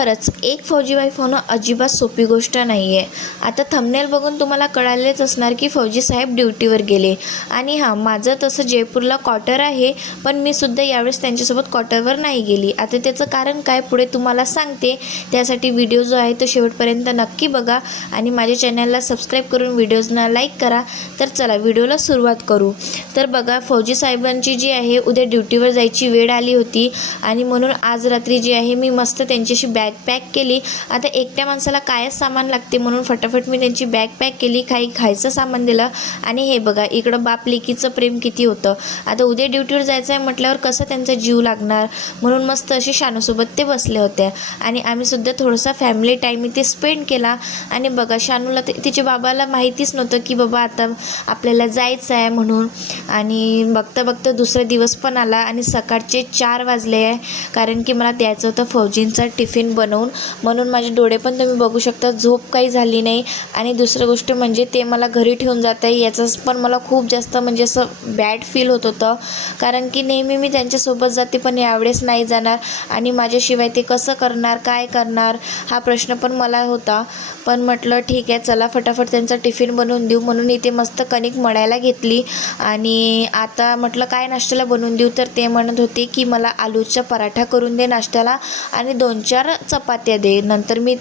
खरंच एक फौजी वाईफ होणं अजिबात सोपी गोष्ट नाही आहे. आता थंबनेल बघून तुम्हाला कळालेच असणार की फौजी साहेब ड्युटीवर गेले. आणि हां, माझं तसं जयपूरला क्वार्टर आहे, पण मी सुद्धा यावेळेस त्यांच्यासोबत क्वार्टरवर नाही गेली. आता त्याचं कारण काय पुढे तुम्हाला सांगते. त्यासाठी व्हिडिओ जो आहे तो शेवटपर्यंत नक्की बघा आणि माझ्या चॅनलला सबस्क्राईब करून व्हिडिओजना लाईक करा. तर चला व्हिडिओला सुरुवात करू. तर बघा, फौजी साहेबांची जी आहे उद्या ड्युटीवर जायची वेळ आली होती आणि म्हणून आज रात्री जी आहे मी मस्त त्यांच्याशी बॅग पॅक केली. आता एकट्या माणसाला कायच सामान लागते म्हणून फटाफट मी त्यांची बॅग पॅक केली. काही खायचं सामान दिलं आणि हे बघा इकडं बाप लेकीचं प्रेम किती होतं. आता उद्या ड्युटीवर जायचं आहे म्हटल्यावर कसं त्यांचा जीव लागणार, म्हणून मस्त अशी शानूसोबत ते बसले होते आणि आम्हीसुद्धा थोडासा फॅमिली टाईम इथे स्पेंड केला. आणि बघा, शानूला तिच्या बाबाला माहितीच नव्हतं की बाबा आता आपल्याला जायचं आहे म्हणून. आणि बघता बघता दुसरा दिवस पण आला आणि सकाळचे 4 वाजले आहे, कारण की मला द्यायचं होतं फौजींचा टिफिन बनवून. म्हणून माझे डोळे पण तुम्ही बघू शकता, झोप काही झाली नाही. आणि दुसरं गोष्ट म्हणजे ते मला घरी ठेवून जात आहे याचंच पण मला खूप जास्त म्हणजे असं बॅड फील होत होतं, कारण की नेहमी मी त्यांच्यासोबत जाते पण यावेळेस नाही जाणार आणि माझ्याशिवाय ते कसं करणार, काय करणार हा प्रश्न पण मला होता. पण म्हटलं ठीक आहे, चला फटाफट त्यांचा टिफिन बनवून देऊ. म्हणून इथे मस्त कणिक मळायला घेतली आणि आता म्हटलं काय नाश्त्याला बनवून देऊ, तर ते म्हणत होते की मला आलूचा पराठा करून दे नाश्त्याला आणि 2-4 चपात्या दे, नंतर मी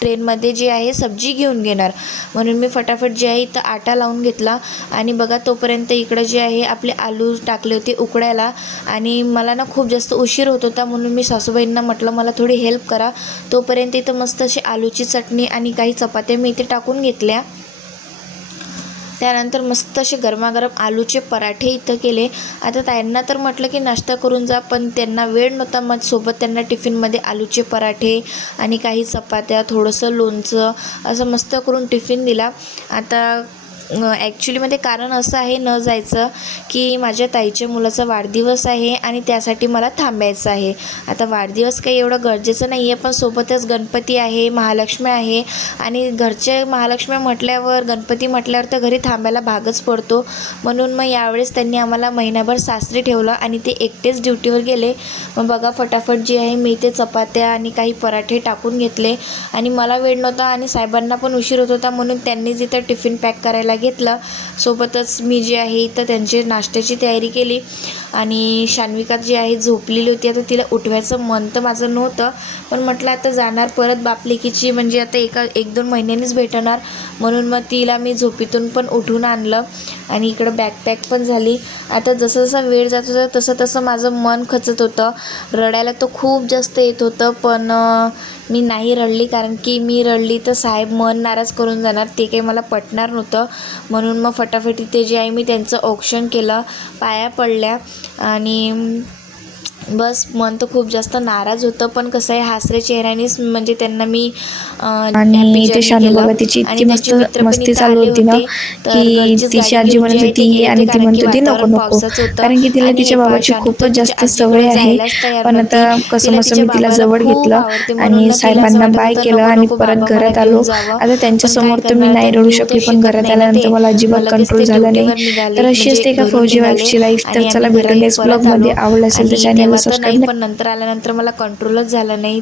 ट्रेनमध्ये जे आहे सब्जी घेऊन घेणार. म्हणून मी फटाफट जे आहे इथं आटा लावून घेतला आणि बघा तोपर्यंत इकडं जे आहे आपले आलू टाकले होते उकडायला. आणि मला ना खूप जास्त उशीर होत होता म्हणून मी सासूबाईंना म्हटलं मला थोडी हेल्प करा. तोपर्यंत इथं मस्त अशी आलूची चटणी आणि काही चपात्या मी इथे टाकून घेतल्या. त्यानंतर मस्त असे गरमागरम आलूचे पराठे इथं केले. आता त्यांना तर म्हटलं की नाश्ता करून जा, पण त्यांना वेळ नव्हता. मग सोबत त्यांना टिफिनमध्ये आलूचे पराठे आणि काही चपात्या, थोडंसं लोणचं असं मस्त करून टिफिन दिला. आता ॲक्च्युलीमध्ये कारण असं आहे न जायचं की माझ्या ताईच्या मुलाचा वाढदिवस आहे आणि त्यासाठी मला थांबायचं आहे. आता वाढदिवस काही एवढं गरजेचं नाही आहे, पण सोबतच गणपती आहे, महालक्ष्मी आहे आणि घरचे महालक्ष्मी म्हटल्यावर, गणपती म्हटल्यावर तर घरी थांबायला भागच पडतो. म्हणून मग यावेळेस त्यांनी आम्हाला महिनाभर सासरी ठेवलं आणि ते एकटेच ड्युटीवर गेले. मग बघा फटाफट जे आहे मी ते चपात्या आणि काही पराठे टाकून घेतले आणि मला वेळ नव्हता आणि साहेबांना पण उशीर होत होता म्हणून त्यांनी जिथं टिफिन पॅक करायला घेतलं. सोबतच मी जे आहे इथं त्यांची नाश्त्याची तयारी केली. आणि शान्विका जी आहे झोपलेली होती. आता तिला उठवायचं मन तर माझं नव्हतं, पण म्हटलं आता जाणार परत बापलेकीची म्हणजे आता 1-2 महिन्यांनीच भेटणार, म्हणून मग तिला मी झोपीतून पण उठून आणलं आणि इकडं बॅकपॅक पण झाली. आता जसं जसं वेळ जात होता तसं तसं माझं मन खचत होतं. रडायला तर खूप जास्त येत होतं, पण मी नाही रडली, कारण की मी रडली तर साहेब मन नाराज करून जाणार, ते काही मला पटणार नव्हतं. म्हणून मग फटाफट इथे जे आहे मी त्यांचं औक्षण केलं, पाया पडल्या आणि बस. मन तर खूप जास्त नाराज होतं, पण कसं आहे हास्या चेहऱ्यानेच म्हणजे त्यांना मी हॅपी आणि ते जर्नी शानू केलं. बघा तिची आणि इतकी त्यांचे मस्त मित्र पण मस्ती इथं चालू आले होती ना, होते, तर की घरचीच तिची गाडी आजी घेऊन जे म्हणत आहे ते होती ये गेले होते, आणि ती कारण की म्हणत होती नको वातावरण नको, पावसाचं होतं. कारण की तिला आणि हे तिच्या बाबाची शानू तर खूपच तिच्या जास्त सवय आजीकडं आहे. जायलाच तयार पण नव्हती. आता कसं तिला मस्त तिच्या मी तिला बाबाला जवळ खूप घेतलं आवडते, म्हणून आणि ना तिला असं साहेबांना वाटत बाय होतं केलं नको आणि नको परत बाबा मला घरात घेऊन आलो. जावं. आता पण काय त्यांच्यासमोर तर मी करणार, नाही रडू त्यांनी उद्या शकली, पण शिकत घरात नाही ना आल्यानंतर ते. मला मग अजिबात लगेच ते कंट्रोल झालं नाही. ड्युटीवर निघाले, तर अशी म्हणजे असते का घरून फौजी निघाले वाईफची लाईफ. तर आणि चला आम्ही भेटून घरी नेक्स्ट परत ब्लॉगमध्ये. आलो. आवडलं असेल तर आणि चॅनलला तेव्हा तर नाही, सबस्क्राईब पण नंतर आल्यानंतर मला कंट्रोलच झालं नाही.